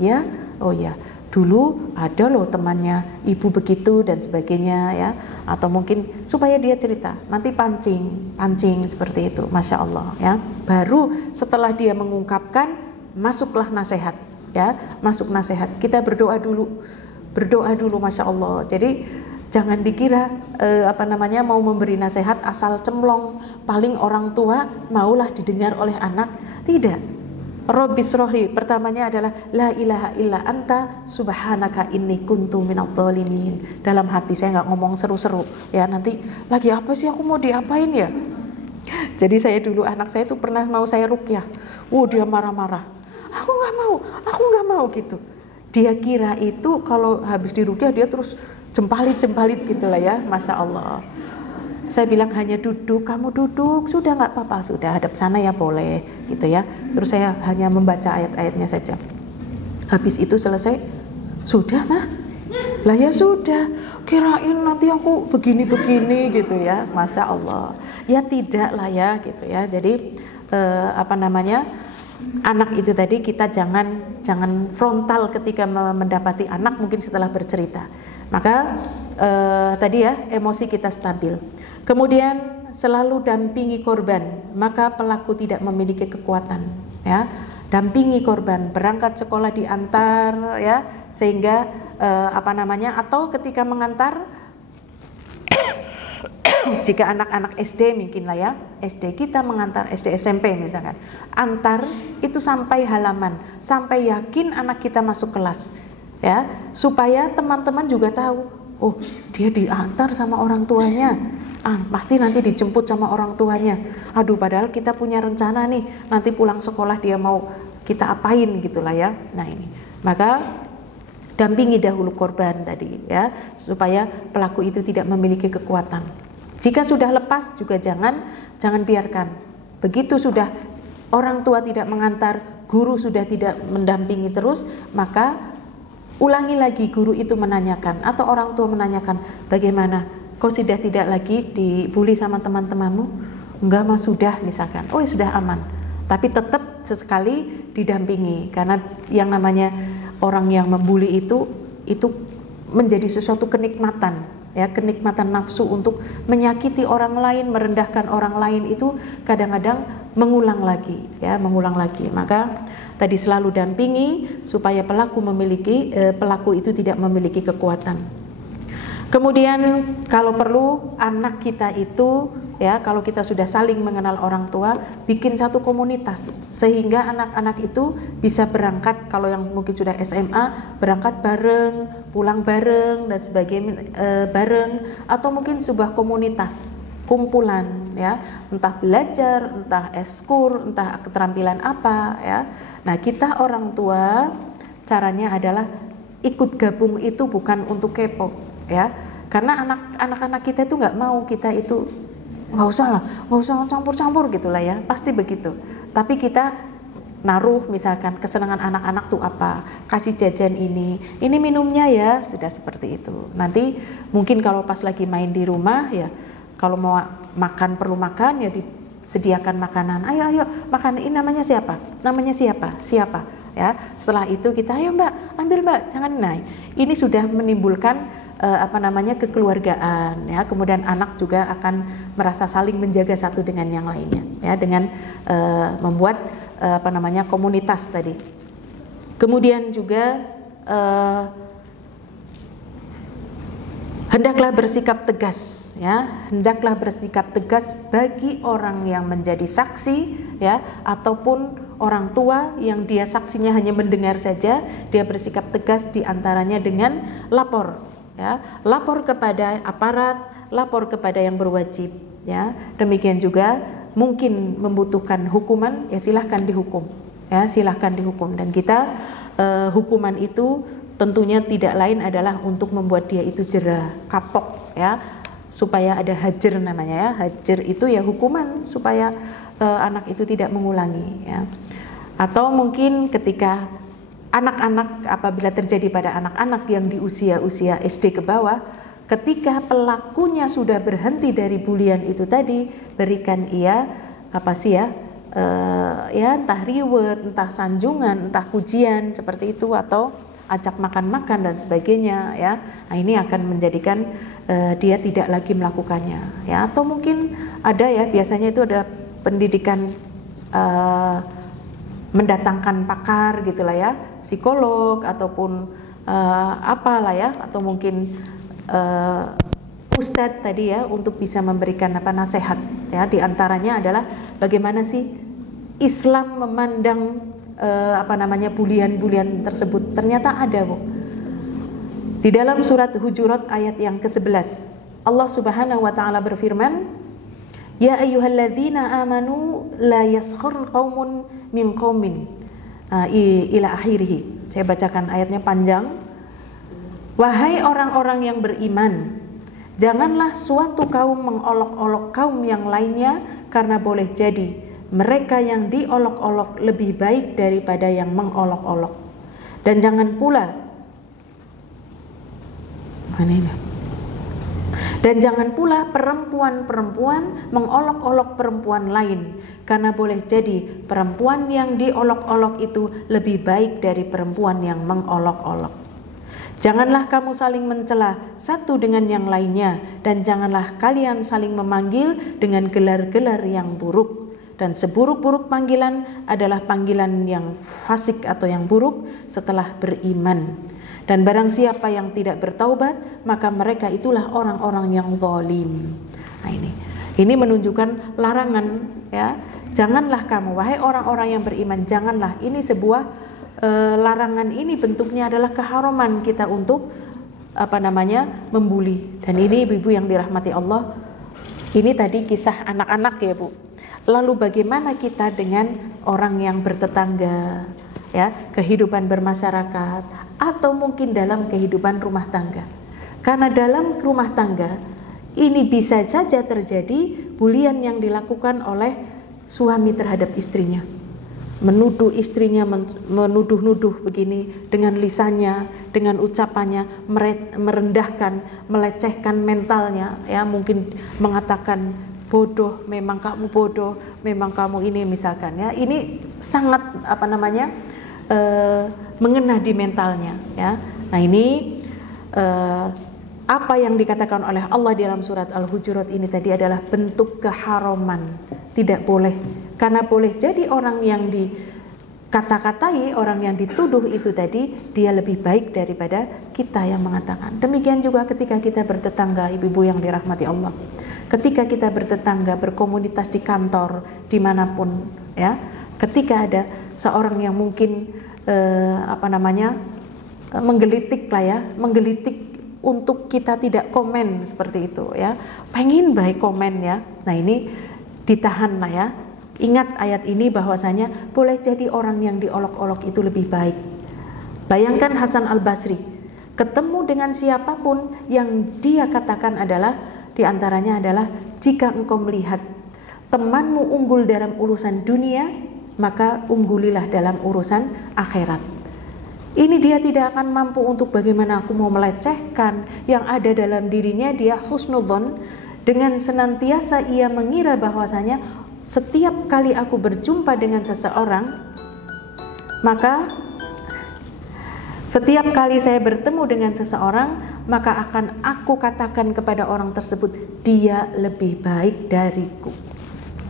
ya, dulu ada loh temannya ibu begitu dan sebagainya ya, atau mungkin supaya dia cerita, nanti pancing seperti itu, Masya Allah ya. Baru setelah dia mengungkapkan, masuklah nasihat ya, masuk nasihat. Kita berdoa dulu, Masya Allah. Jadi jangan dikira mau memberi nasihat asal cemplong, paling orang tua maulah didengar oleh anak. Tidak. Rabbisrohli pertamanya adalah la ilaha illa anta subhanaka inni kuntu minadh dhalimin. Dalam hati, saya nggak ngomong seru-seru ya, nanti lagi apa sih aku mau diapain ya. Jadi saya dulu, anak saya itu pernah mau saya ruqyah, dia marah-marah, aku nggak mau gitu. Dia kira itu kalau habis diruqyah dia terus jembalit gitu lah ya, Masya Allah. Saya bilang hanya duduk, kamu duduk, sudah nggak apa-apa, sudah hadap sana ya boleh gitu ya. Terus saya hanya membaca ayat-ayatnya saja. Habis itu selesai, sudah mah? Lah ya sudah, kirain nanti aku begini-begini gitu ya. Masya Allah, ya tidak lah ya gitu ya. Jadi anak itu tadi kita jangan frontal ketika mendapati anak mungkin setelah bercerita. Maka tadi ya, emosi kita stabil. Kemudian selalu dampingi korban, maka pelaku tidak memiliki kekuatan ya. Dampingi korban, berangkat sekolah diantar ya, sehingga atau ketika mengantar jika anak-anak SD mungkin lah ya, SD kita mengantar, SD SMP misalkan, antar itu sampai halaman, sampai yakin anak kita masuk kelas ya, supaya teman-teman juga tahu, oh dia diantar sama orang tuanya, pasti nanti dijemput sama orang tuanya. Aduh, padahal kita punya rencana nih, nanti pulang sekolah dia mau kita apain gitulah ya. Nah ini, maka dampingi dahulu korban tadi ya, supaya pelaku itu tidak memiliki kekuatan. Jika sudah lepas juga jangan biarkan. Begitu sudah orang tua tidak mengantar, guru sudah tidak mendampingi terus, maka ulangi lagi, guru itu menanyakan atau orang tua menanyakan, bagaimana? Kau sudah tidak lagi dibully sama teman-temanmu? Enggak mas, sudah misalkan. Oh ya sudah aman. Tapi tetap sesekali didampingi, karena yang namanya orang yang membuli itu menjadi sesuatu kenikmatan ya, kenikmatan nafsu untuk menyakiti orang lain, merendahkan orang lain itu kadang-kadang mengulang lagi. Maka tadi selalu dampingi supaya pelaku itu tidak memiliki kekuatan. Kemudian kalau perlu anak kita itu ya, kalau kita sudah saling mengenal orang tua, bikin satu komunitas sehingga anak-anak itu bisa berangkat, kalau yang mungkin sudah SMA berangkat bareng, pulang bareng dan sebagainya bareng, atau mungkin sebuah komunitas, kumpulan ya, entah belajar, entah eskur, entah keterampilan apa ya. Nah, kita orang tua caranya adalah ikut gabung itu bukan untuk kepo ya, karena anak-anak kita itu nggak mau kita itu nggak usah campur-campur gitulah ya, pasti begitu. Tapi kita naruh misalkan kesenangan anak-anak tuh apa, kasih jajan ini minumnya ya, sudah seperti itu. Nanti mungkin kalau pas lagi main di rumah ya, kalau mau makan perlu makan ya disediakan makanan. Ayo makan, ini namanya siapa ya. Setelah itu kita ayo mbak, ambil mbak, jangan naik. Ini sudah menimbulkan kekeluargaan ya. Kemudian anak juga akan merasa saling menjaga satu dengan yang lainnya ya, dengan membuat komunitas tadi. Kemudian juga hendaklah bersikap tegas ya, hendaklah bersikap tegas bagi orang yang menjadi saksi ya, ataupun orang tua yang dia saksinya hanya mendengar saja, dia bersikap tegas diantaranya dengan lapor ya, lapor kepada aparat, lapor kepada yang berwajib ya. Demikian juga mungkin membutuhkan hukuman ya, silahkan dihukum ya, silahkan dihukum. Dan kita hukuman itu tentunya tidak lain adalah untuk membuat dia itu jera, kapok ya, supaya ada hajar namanya ya. Hajar itu ya hukuman supaya anak itu tidak mengulangi ya. Atau mungkin ketika anak-anak, apabila terjadi pada anak-anak yang di usia SD ke bawah, ketika pelakunya sudah berhenti dari bulian itu tadi, berikan ia entah reward, entah sanjungan, entah pujian seperti itu, atau ajak makan-makan dan sebagainya ya. Nah, ini akan menjadikan dia tidak lagi melakukannya ya. Atau mungkin ada ya, biasanya itu ada pendidikan mendatangkan pakar gitulah ya, psikolog ataupun apalah ya, atau mungkin ustadz tadi ya, untuk bisa memberikan nasihat ya. Di antaranya adalah bagaimana sih Islam memandang bulian-bulian tersebut. Ternyata ada Bu, di dalam surat Hujurat ayat yang ke-11 Allah Subhanahu wa taala berfirman, ya ayyuhalladzina amanu la yaskhur qaumun min qaumin ila akhirih. Saya bacakan ayatnya panjang. Wahai orang-orang yang beriman, janganlah suatu kaum mengolok-olok kaum yang lainnya, karena boleh jadi mereka yang diolok-olok lebih baik daripada yang mengolok-olok. Dan jangan pula perempuan-perempuan mengolok-olok perempuan lain, karena boleh jadi perempuan yang diolok-olok itu lebih baik dari perempuan yang mengolok-olok. Janganlah kamu saling mencela satu dengan yang lainnya, dan janganlah kalian saling memanggil dengan gelar-gelar yang buruk. Dan seburuk-buruk panggilan adalah panggilan yang fasik atau yang buruk setelah beriman. Dan barang siapa yang tidak bertaubat, maka mereka itulah orang-orang yang zalim. Nah, ini menunjukkan larangan, ya. Janganlah kamu, wahai orang-orang yang beriman, janganlah. Ini sebuah larangan, ini bentuknya adalah keharaman kita untuk membuli. Dan ini ibu-ibu yang dirahmati Allah, ini tadi kisah anak-anak ya Bu. Lalu bagaimana kita dengan orang yang bertetangga, ya, kehidupan bermasyarakat, atau mungkin dalam kehidupan rumah tangga? Karena dalam rumah tangga ini bisa saja terjadi bulian yang dilakukan oleh suami terhadap istrinya, menuduh istrinya, menuduh-nuduh begini dengan lisannya, dengan ucapannya, merendahkan, melecehkan mentalnya, ya, mungkin mengatakan bodoh, memang kamu bodoh, memang kamu ini misalkan, ya. Ini sangat mengena di mentalnya, ya. Nah, ini apa yang dikatakan oleh Allah di dalam surat Al-Hujurat ini tadi adalah bentuk keharaman. Tidak boleh, karena boleh jadi orang yang dikata-katai, orang yang dituduh itu tadi, dia lebih baik daripada kita yang mengatakan. Demikian juga ketika kita bertetangga, ibu-ibu yang dirahmati Allah. Ketika kita bertetangga, berkomunitas di kantor, dimanapun, ya. Ketika ada seorang yang mungkin menggelitik lah, ya, menggelitik untuk kita tidak komen seperti itu, ya. Pengen baik komen, ya. Nah, ini ditahan lah, ya. Ingat ayat ini bahwasanya boleh jadi orang yang diolok-olok itu lebih baik. Bayangkan Hasan Al-Basri ketemu dengan siapapun yang dia katakan adalah, diantaranya adalah, jika engkau melihat temanmu unggul dalam urusan dunia, maka unggulilah dalam urusan akhirat. Ini dia tidak akan mampu untuk bagaimana aku mau melecehkan yang ada dalam dirinya. Dia husnudzon, dengan senantiasa ia mengira bahwasanya setiap kali aku berjumpa dengan seseorang, maka setiap kali saya bertemu dengan seseorang, maka akan aku katakan kepada orang tersebut, dia lebih baik dariku.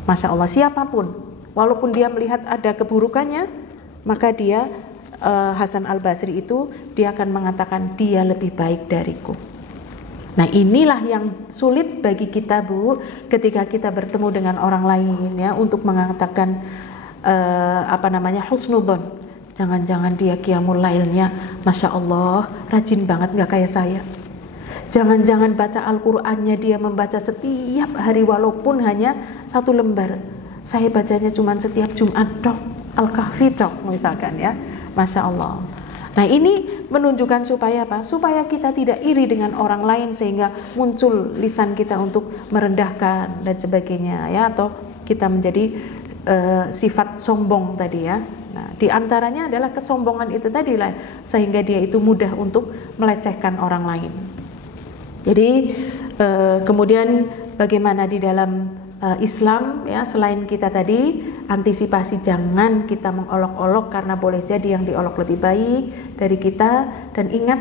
Masya Allah, siapapun, walaupun dia melihat ada keburukannya, maka dia, Hasan Al-Basri itu, dia akan mengatakan dia lebih baik dariku. Nah, inilah yang sulit bagi kita, Bu, ketika kita bertemu dengan orang lain, ya, untuk mengatakan husnudzon. Jangan-jangan dia qiyamul lailnya, Masya Allah, rajin banget, gak kayak saya. Jangan-jangan baca Al-Qur'annya dia membaca setiap hari walaupun hanya 1 lembar. Saya bacanya cuma setiap Jumat dok, Al-Kahfi dok misalkan, ya. Masya Allah. Nah, ini menunjukkan supaya apa? Supaya kita tidak iri dengan orang lain sehingga muncul lisan kita untuk merendahkan dan sebagainya, ya, atau kita menjadi sifat sombong tadi, ya. Nah, di antaranya adalah kesombongan itu tadi lah, sehingga dia itu mudah untuk melecehkan orang lain. Jadi kemudian bagaimana di dalam Islam, ya, selain kita tadi antisipasi jangan kita mengolok-olok, karena boleh jadi yang diolok lebih baik dari kita. Dan ingat,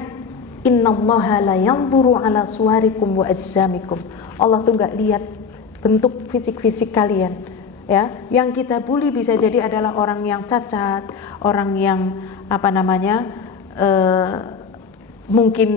innallaha la yanzuru ala suwarikum wa ajsamikum. Allah tuh enggak lihat bentuk fisik-fisik kalian, ya. Yang kita bully bisa jadi adalah orang yang cacat, orang yang mungkin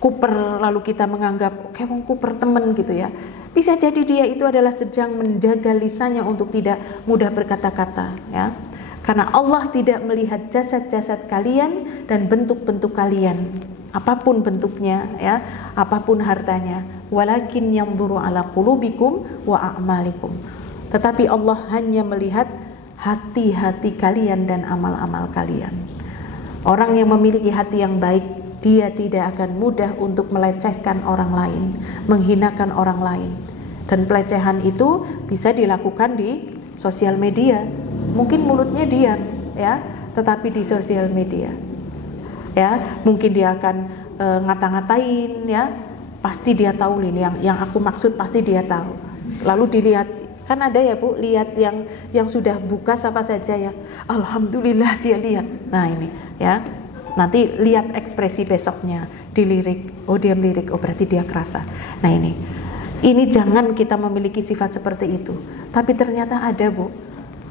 kuper, lalu kita menganggap oke, wong kuper temen gitu, ya. Bisa jadi dia itu adalah sedang menjaga lisannya untuk tidak mudah berkata-kata, ya. Karena Allah tidak melihat jasad-jasad kalian dan bentuk-bentuk kalian, apapun bentuknya, ya, apapun hartanya. Walakin yanzuru ala qulubikum wa a'malikum. Tetapi Allah hanya melihat hati-hati kalian dan amal-amal kalian. Orang yang memiliki hati yang baik, dia tidak akan mudah untuk melecehkan orang lain, menghinakan orang lain. Dan pelecehan itu bisa dilakukan di sosial media. Mungkin mulutnya diam, ya, tetapi di sosial media. Ya, mungkin dia akan ngata-ngatain, ya, pasti dia tahu ini yang aku maksud, pasti dia tahu. Lalu dilihat, kan ada ya Bu, lihat yang sudah buka apa saja ya, alhamdulillah dia lihat. Nah ini ya, nanti lihat ekspresi besoknya, dilirik, oh dia melirik, oh berarti dia kerasa. Nah ini jangan kita memiliki sifat seperti itu. Tapi ternyata ada Bu,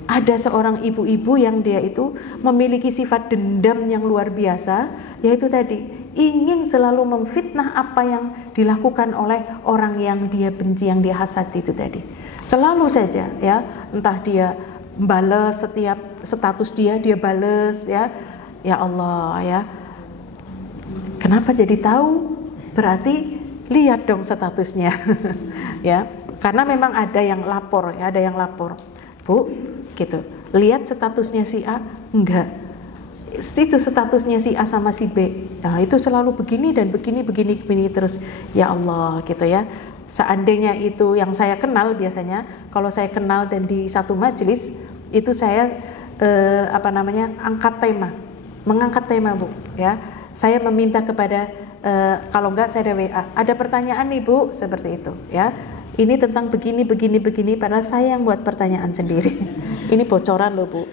ada seorang ibu-ibu yang dia itu memiliki sifat dendam yang luar biasa, yaitu tadi ingin selalu memfitnah apa yang dilakukan oleh orang yang dia benci, yang dia hasad itu tadi. Selalu saja ya, entah dia balas setiap status dia balas ya. Ya Allah ya, kenapa jadi tahu? Berarti lihat dong statusnya ya, karena memang ada yang lapor ya, ada yang lapor, Bu, gitu. Lihat statusnya si A, enggak. Itu statusnya si A sama si B. Nah, itu selalu begini dan begini terus. Ya Allah, gitu ya. Seandainya itu yang saya kenal, biasanya kalau saya kenal dan di satu majelis itu saya mengangkat tema Bu ya. Saya meminta kepada kalau enggak saya ada WA, ada pertanyaan nih Bu, seperti itu ya. Ini tentang begini, padahal saya yang buat pertanyaan sendiri. Ini bocoran loh Bu.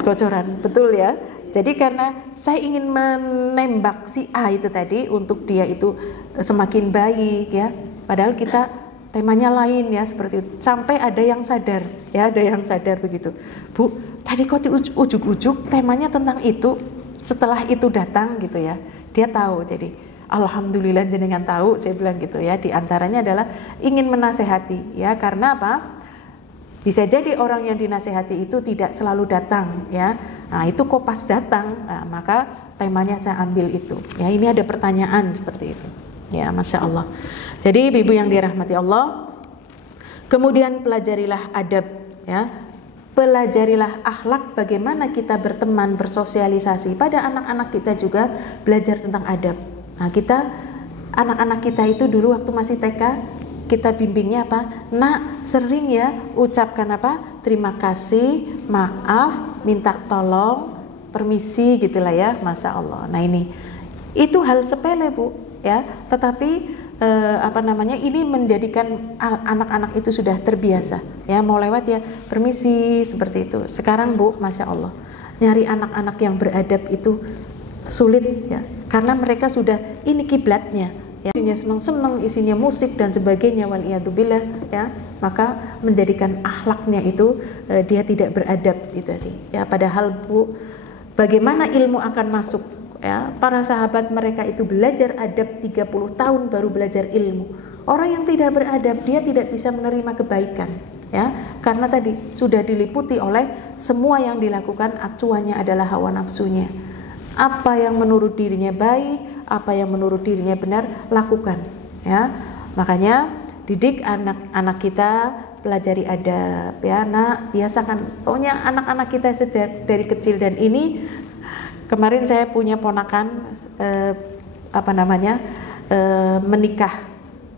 Bocoran, betul ya. Jadi karena saya ingin menembak si A itu tadi untuk dia itu semakin baik ya. Padahal kita temanya lain ya, seperti itu. Sampai ada yang sadar ya, ada yang sadar begitu. Bu, tadi kok ujuk-ujuk temanya tentang itu. Setelah itu datang gitu ya, dia tahu. Jadi alhamdulillah jenengan tahu, saya bilang gitu ya. Di antaranya adalah ingin menasehati ya, karena apa? Bisa jadi orang yang dinasehati itu tidak selalu datang ya. Nah, itu kok pas datang, nah, maka temanya saya ambil itu. Ya, ini ada pertanyaan seperti itu. Ya, Masya Allah. Jadi ibu yang dirahmati Allah, kemudian pelajarilah adab ya. Pelajarilah akhlak, bagaimana kita berteman, bersosialisasi. Pada anak-anak kita juga belajar tentang adab. Nah, kita anak-anak kita itu dulu waktu masih TK, kita bimbingnya apa? Nak, sering ya ucapkan apa? Terima kasih, maaf, minta tolong, permisi gitulah ya, Masya Allah. Nah itu hal sepele Bu ya, tetapi ini menjadikan anak-anak itu sudah terbiasa ya, mau lewat ya permisi, seperti itu. Sekarang Bu, Masya Allah, nyari anak-anak yang beradab itu sulit ya, karena mereka sudah ini kiblatnya ya, isinya senang-senang, isinya musik dan sebagainya, waliyadzubillah ya, maka menjadikan akhlaknya itu dia tidak beradab itu tadi ya. Padahal Bu, bagaimana ilmu akan masuk ya, para sahabat mereka itu belajar adab 30 tahun baru belajar ilmu. Orang yang tidak beradab, dia tidak bisa menerima kebaikan ya, karena tadi sudah diliputi oleh semua yang dilakukan, acuannya adalah hawa nafsunya. Apa yang menurut dirinya baik, apa yang menurut dirinya benar, lakukan ya. Makanya didik anak-anak kita, pelajari adab ya. Nak, biasakan, pokoknya anak-anak kita sejak dari kecil. Dan ini kemarin saya punya ponakan menikah.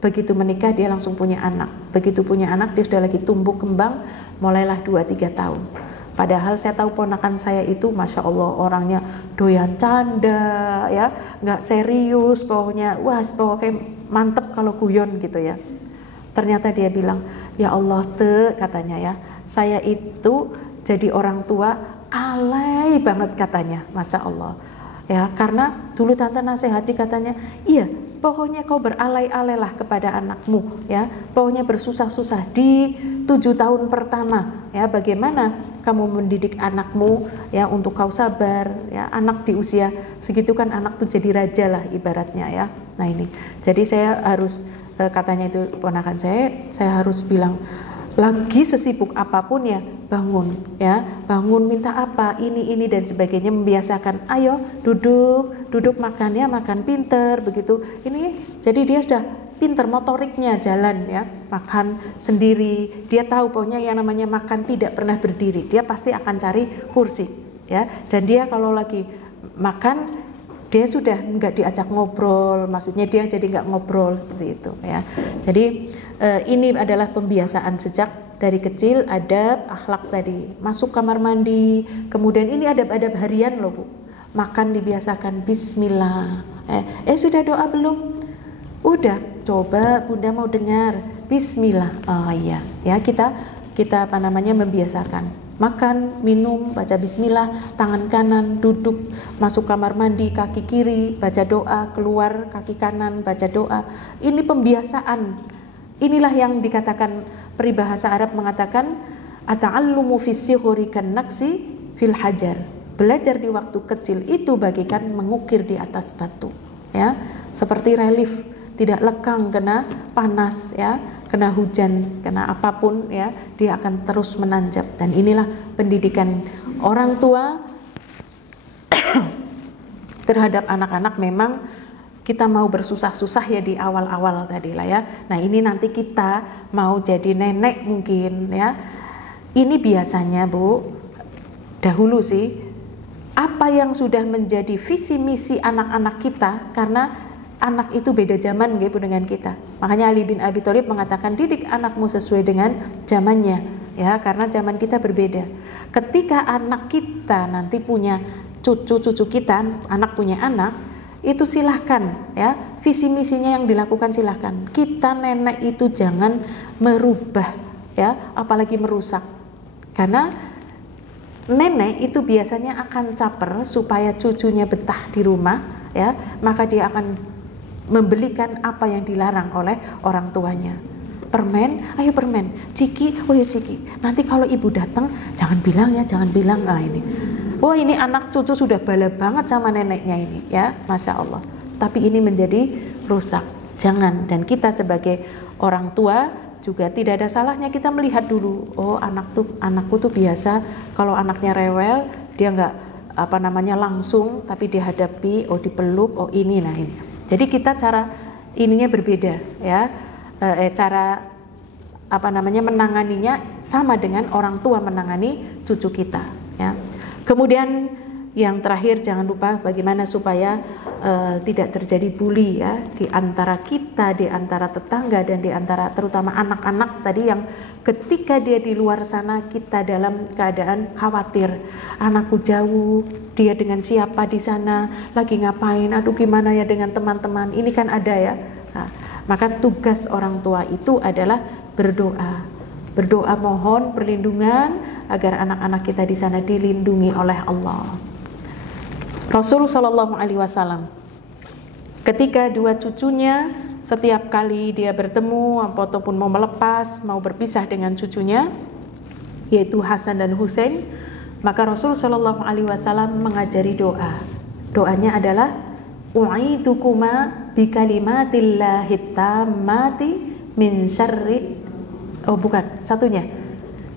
Begitu menikah dia langsung punya anak. Begitu punya anak dia sudah lagi tumbuh kembang, mulailah 2-3 tahun. Padahal saya tahu ponakan saya itu Masya Allah orangnya doyan canda ya, nggak serius, pokoknya mantep kalau guyon gitu ya. Ternyata dia bilang, ya Allah katanya ya, saya itu jadi orang tua alay banget katanya, Masya Allah ya. Karena dulu tante nasihati katanya, iya pokoknya kau beralay-alay lah kepada anakmu ya, pokoknya bersusah-susah di 7 tahun pertama ya, bagaimana kamu mendidik anakmu ya untuk kau sabar ya. Anak di usia segitu kan anak tuh jadi raja lah ibaratnya ya. Nah ini, jadi saya harus katanya itu ponakan saya harus bilang, lagi sesibuk apapun ya bangun minta apa ini dan sebagainya, membiasakan, ayo duduk makan ya, makan pinter begitu ini. Jadi dia sudah pinter, motoriknya jalan ya, makan sendiri, dia tahu pokoknya yang namanya makan tidak pernah berdiri, dia pasti akan cari kursi ya. Dan dia kalau lagi makan dia sudah nggak diajak ngobrol, maksudnya dia jadi nggak ngobrol seperti itu ya. Jadi ini adalah pembiasaan sejak dari kecil, adab, akhlak tadi. Masuk kamar mandi, kemudian ini adab-adab harian loh Bu. Makan dibiasakan Bismillah. Sudah doa belum? Udah, coba Bunda mau dengar Bismillah. Oh iya, ya kita membiasakan. Makan, minum, baca Bismillah, tangan kanan, duduk, masuk kamar mandi, kaki kiri, baca doa, keluar kaki kanan, baca doa. Ini pembiasaan. Inilah yang dikatakan peribahasa Arab mengatakan ata'allumu fis sighari kan naksi fil hajar. Belajar di waktu kecil itu bagikan mengukir di atas batu, ya. Seperti relief, tidak lekang kena panas, ya, kena hujan, kena apapun, ya, dia akan terus menanjak. Dan inilah pendidikan orang tua terhadap anak-anak. Memang kita mau bersusah-susah ya di awal-awal tadi lah ya. Nah ini nanti kita mau jadi nenek mungkin ya. Ini biasanya Bu, dahulu sih, apa yang sudah menjadi visi misi anak-anak kita, karena anak itu beda zaman gitu dengan kita. Makanya Ali bin Abi Thalib mengatakan didik anakmu sesuai dengan zamannya, ya, karena zaman kita berbeda. Ketika anak kita nanti punya cucu-cucu kita, anak punya anak, itu silahkan ya, visi misinya yang dilakukan silahkan. Kita nenek itu jangan merubah ya, apalagi merusak. Karena nenek itu biasanya akan caper supaya cucunya betah di rumah ya, maka dia akan membelikan apa yang dilarang oleh orang tuanya. Permen, ayo permen. Ciki, oh ya ciki. Nanti kalau ibu datang jangan bilang ya, jangan bilang. Nah ini, oh ini anak cucu sudah bala banget sama neneknya ini ya, Masya Allah. Tapi ini menjadi rusak. Jangan. Dan kita sebagai orang tua juga tidak ada salahnya kita melihat dulu. Oh anakku tuh biasa kalau anaknya rewel dia nggak langsung, tapi dihadapi, oh dipeluk, oh ini, nah ini. Jadi kita cara ininya berbeda ya, cara menanganinya sama dengan orang tua menangani cucu kita ya. Kemudian yang terakhir, jangan lupa bagaimana supaya tidak terjadi bully ya di antara kita, di antara tetangga, dan di antara terutama anak-anak tadi yang ketika dia di luar sana kita dalam keadaan khawatir, anakku jauh, dia dengan siapa di sana, lagi ngapain, aduh gimana ya dengan teman-teman, ini kan ada ya. Nah, maka tugas orang tua itu adalah berdoa mohon perlindungan agar anak-anak kita di sana dilindungi oleh Allah. Rasul Shallallahu Alaihi Wasallam ketika dua cucunya setiap kali dia bertemu ataupun mau melepas, mau berpisah dengan cucunya yaitu Hasan dan Husain, maka Rasul Shallallahu Alaihi Wasallam mengajari doa. Doanya adalah u'idukuma bikalimatillahi tammati min syarri,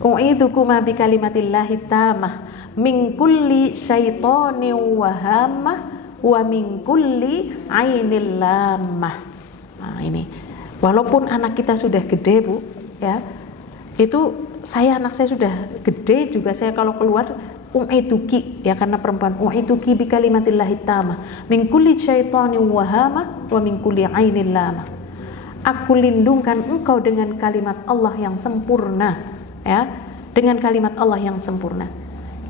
u'idukuma bikalimatillahi tammah min kulli syaitani wahamah wa min kulli ainil lamah. Nah ini, walaupun anak kita sudah gede Bu ya, itu anak saya sudah gede juga, saya kalau keluar u'ituki ya, karena perempuan, u'ituki bikalimatillahi tammah min kulli syaitani wahamah wa min kulli ainil lamah. Aku lindungkan engkau dengan kalimat Allah yang sempurna ya, dengan kalimat Allah yang sempurna,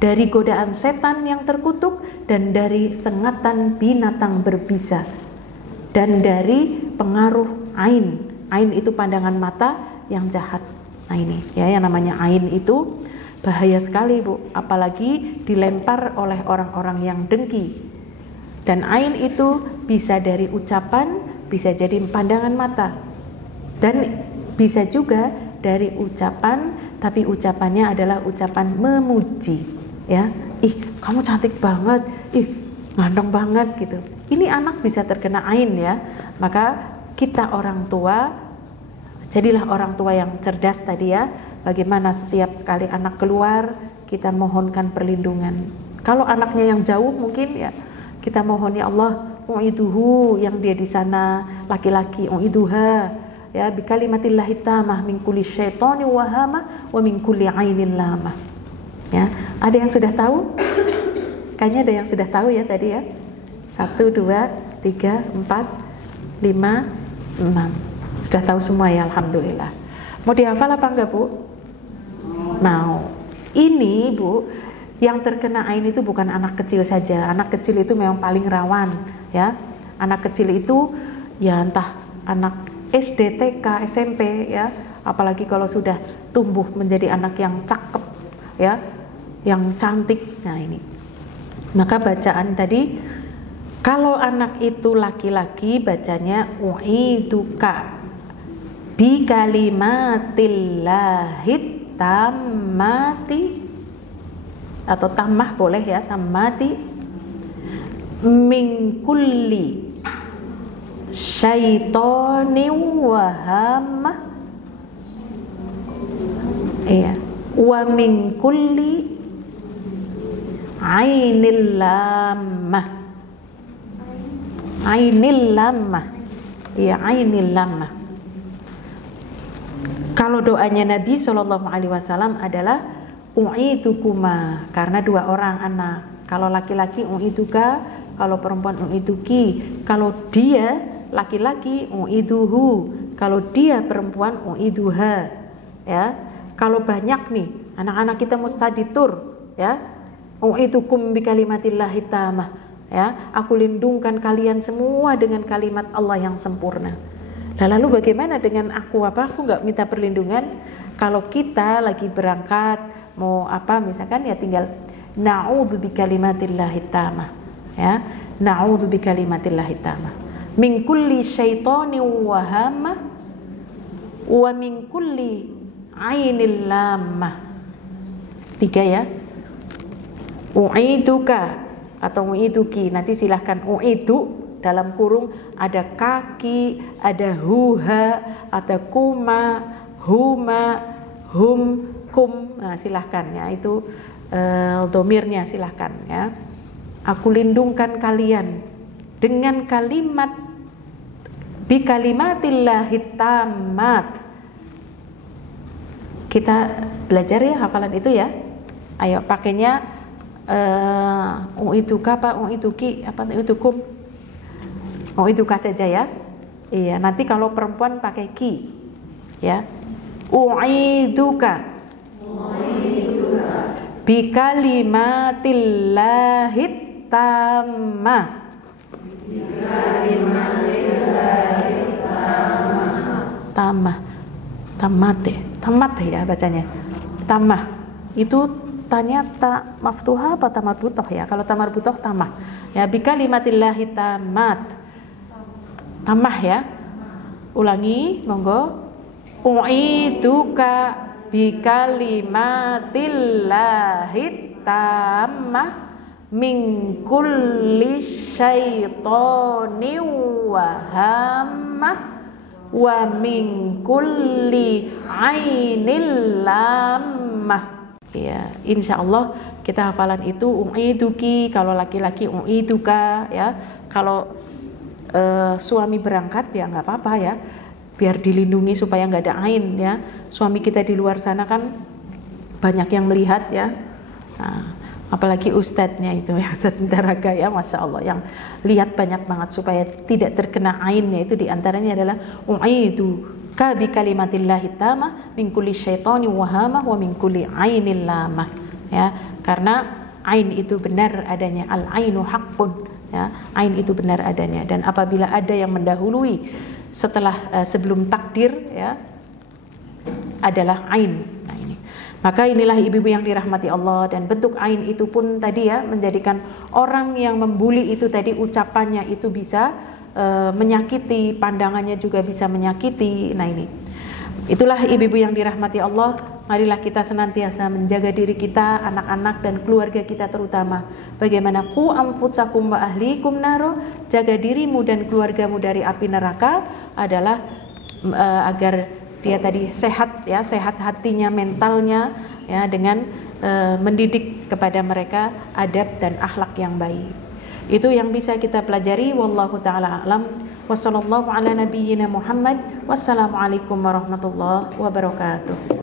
dari godaan setan yang terkutuk, dan dari sengatan binatang berbisa, dan dari pengaruh ain. Ain itu pandangan mata yang jahat. Nah ini ya, yang namanya ain itu bahaya sekali Bu, apalagi dilempar oleh orang-orang yang dengki. Dan ain itu bisa dari ucapan, bisa jadi pandangan mata, dan bisa juga dari ucapan, tapi ucapannya adalah ucapan memuji ya, ih kamu cantik banget, ih ganteng banget gitu. Ini anak bisa terkena ain ya. Maka kita orang tua, jadilah orang tua yang cerdas tadi ya. Bagaimana setiap kali anak keluar kita mohonkan perlindungan. Kalau anaknya yang jauh mungkin ya kita mohon, ya Allah u'iduhu, yang dia di sana laki-laki, u'iduha ya bikalimatillahi tammah min kulli syaitani wahamah wa min kulli ainil lamah. Ya, ada yang sudah tahu? Kayaknya ada yang sudah tahu ya tadi ya. 1, 2, 3, 4, 5, 6. Sudah tahu semua ya, alhamdulillah. Mau dihafal apa enggak, Bu? Mau. Ini, Bu, yang terkena ain itu bukan anak kecil saja. Anak kecil itu memang paling rawan, ya. Anak kecil itu ya entah anak SD, TK, SMP, ya. Apalagi kalau sudah tumbuh menjadi anak yang cakep, ya, yang cantik. Nah, ini. Maka bacaan tadi, kalau anak itu laki-laki bacanya u'iduka bi kalimatillahit tammati, atau tammah boleh ya, tammati, min kulli syaitonin wahamah, iya, wa min kulli ainil lamah, ainil lamah, iya, ainil lamah. Kalau doanya Nabi SAW adalah u'idukuma, karena 2 orang anak. Kalau laki-laki u'iduka, kalau perempuan u'iduki. Kalau dia laki-laki u'iduhu, kalau dia perempuan u'iduha, ya. Kalau banyak nih anak-anak kita mustaditur, ya, u'idukum bi kalimatillahi tammah, ya, aku lindungkan kalian semua dengan kalimat Allah yang sempurna. Nah, lalu bagaimana dengan aku? Apa aku nggak minta perlindungan? Kalau kita lagi berangkat mau apa, misalkan ya tinggal na'udzu bi kalimatillahi tammah, ya, na'udzu bi kalimatillahi tammah min kulli syaitonin wahamah wa min kulli ainil lamah. 3 ya, u'iduka atau u'iduki. Nanti silahkan u'idu dalam kurung ada kaki, ada huha, ada kuma, huma, hum, kum. Nah, silahkan ya, itu domirnya silahkan ya. Aku lindungkan kalian dengan kalimat bi kalimatillahi tammat. Kita belajar ya hafalan itu ya. Ayo pakainya u'iduka apa u'iduki apa u'idukum. U'iduka saja ya. Iya, nanti kalau perempuan pakai ki. Ya. U'iduka bi kalimatillahit tammah. Tammah. Tamat ya bacanya. Tammah. Itu tanya ta maftuha apa ta marbutoh ya? Kalau ta marbutoh tamah. Ya, bi kalimatillahi tammat. Tamah ya. Ulangi, monggo. U'iduka bi kalimatillahi tammah min kulli syaitonin wahamah wa min kulli ainil lamah. Ya, insyaallah kita hafalan itu u'iduki kalau laki-laki u'iduka ya. Kalau suami berangkat ya nggak apa-apa ya, biar dilindungi supaya nggak ada ain ya. Suami kita di luar sana kan banyak yang melihat ya. Nah, apalagi ustadznya itu ya, Ustadz Intaraga ya, masya Allah, yang lihat banyak banget supaya tidak terkena ainnya. Itu diantaranya adalah u'idu ka bi kalimatillahi tammah min kulli syaitani wahamah wa min kulli ainil lamah ya, karena ain itu benar adanya, al ainu haqqun ya, ain itu benar adanya, dan apabila ada yang mendahului setelah sebelum takdir ya adalah ain. Nah, ini maka inilah ibu-ibu yang dirahmati Allah, dan bentuk ain itu pun tadi ya menjadikan orang yang membuli itu tadi ucapannya itu bisa menyakiti, pandangannya juga bisa menyakiti. Nah, ini itulah ibu-ibu yang dirahmati Allah. Marilah kita senantiasa menjaga diri kita, anak-anak dan keluarga kita terutama. Bagaimana qu anfusakum wa ahlikum naro, jaga dirimu dan keluargamu dari api neraka adalah agar dia tadi sehat ya, sehat hatinya, mentalnya ya, dengan mendidik kepada mereka adab dan akhlak yang baik. Itu yang bisa kita pelajari. Wallahu ta'ala a'lam. Wassallallahu ala nabiyyina Muhammad. Wassalamualaikum warahmatullahi wabarakatuh.